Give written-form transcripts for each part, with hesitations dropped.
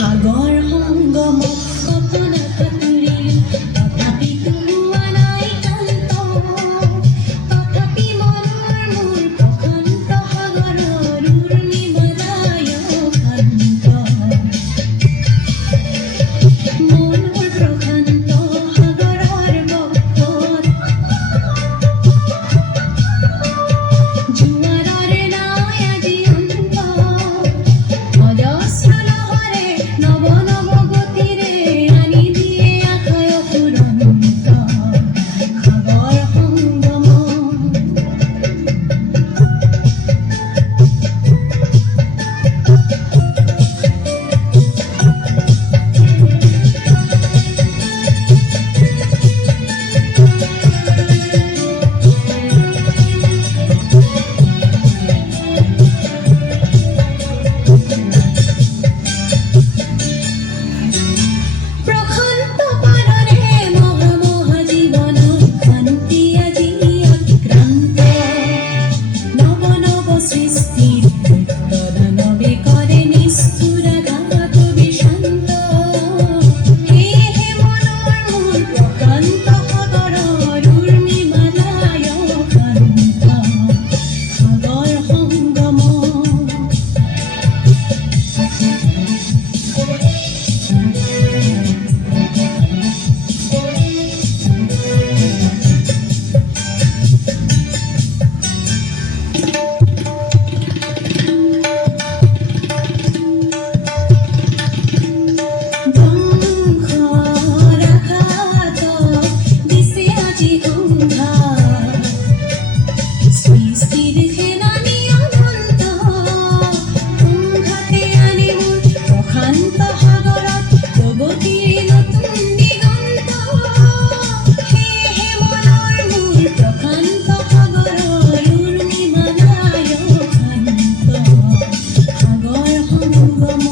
সাগৰ সংগম কল্পনা কাতুৰি তথাপিতো হোৱা নাই কান্ত তথাপি মনৰ মোৰ প্ৰশান্ত সাগৰৰ উৰ্মিমালায় শান্ত মনৰ প্ৰশান্ত সাগৰৰ বক্ষত জোৱাৰৰ নাই আজি অন্ত অজস্ৰ লহৰে নৱ নৱ গতিৰে আনি দিয়ে আশয় ফুৰন্ত সাগৰ সংগম প্ৰশান্ত পাৰৰে মহা মহা জীৱনৰ শান্তি আজি অতিক্ৰান্ত নৱ নৱ সৃষ্টিৰ দানৱে কৰে নিষ্ঠুৰ ঘাত বিশান্ত সেয়েহে মনৰ মোৰ প্ৰশান্ত সাগৰৰ উৰ্মিমালায় শান্ত সাগৰ সংগম ধ্বংসৰ আঘাত দিছে আজি সংঘাত সৃষ্টিৰ সেনানী অনন্ত সংঘাতে আনি মোৰ প্ৰশান্ত সাগৰত প্ৰগতিৰ নতুন দিগন্ত সেয়েহে মনৰ মোৰ প্ৰশান্ত সাগৰৰ উৰ্মিমালায় শান্ত সাগৰ সংগম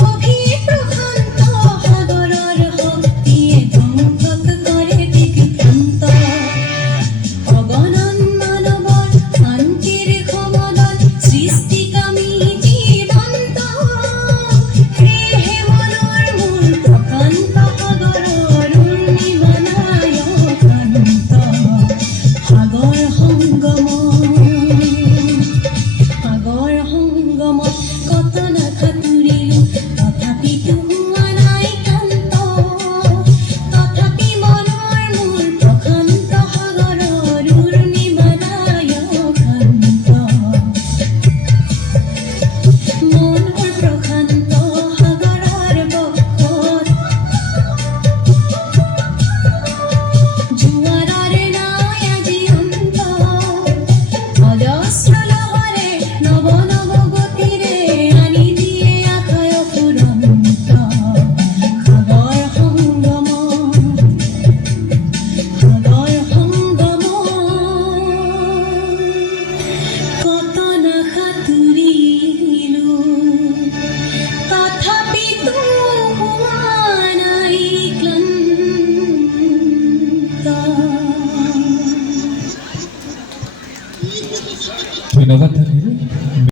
গভীৰ প্ৰশান্ত সাগৰৰ শক্তিয়ে ধ্বংসক কৰে দিগভ্ৰান্ত অগণন মানৱৰ শান্তিৰ সমদল সৃষ্টিকামী জীৱন্ত সেয়েহে মনৰ মোৰ প্ৰশান্ত সাগৰৰ উৰ্মিমালায় শান্ত সাগৰ সংগম কত নাখাতুৰিলো তথাপিতো হোৱা নাই কান্ত তথাপি মনৰ মোৰ প্ৰশান্ত সাগৰৰ উৰ্মিমালায় শান্ত মনৰ প্ৰশান্ত সাগৰৰ বক্ষত জোৱাৰৰ নাই আজি অন্ত অজস্ৰ লহৰে নৱ নৱ গতিৰে আনি দিয়ে আশয় ফুৰন্ত সাগৰ সংগম কত নাখাতুৰিলো তথাপিতো হোৱা নাই ক্লান্ত। ধন্যবাদ থাকিল।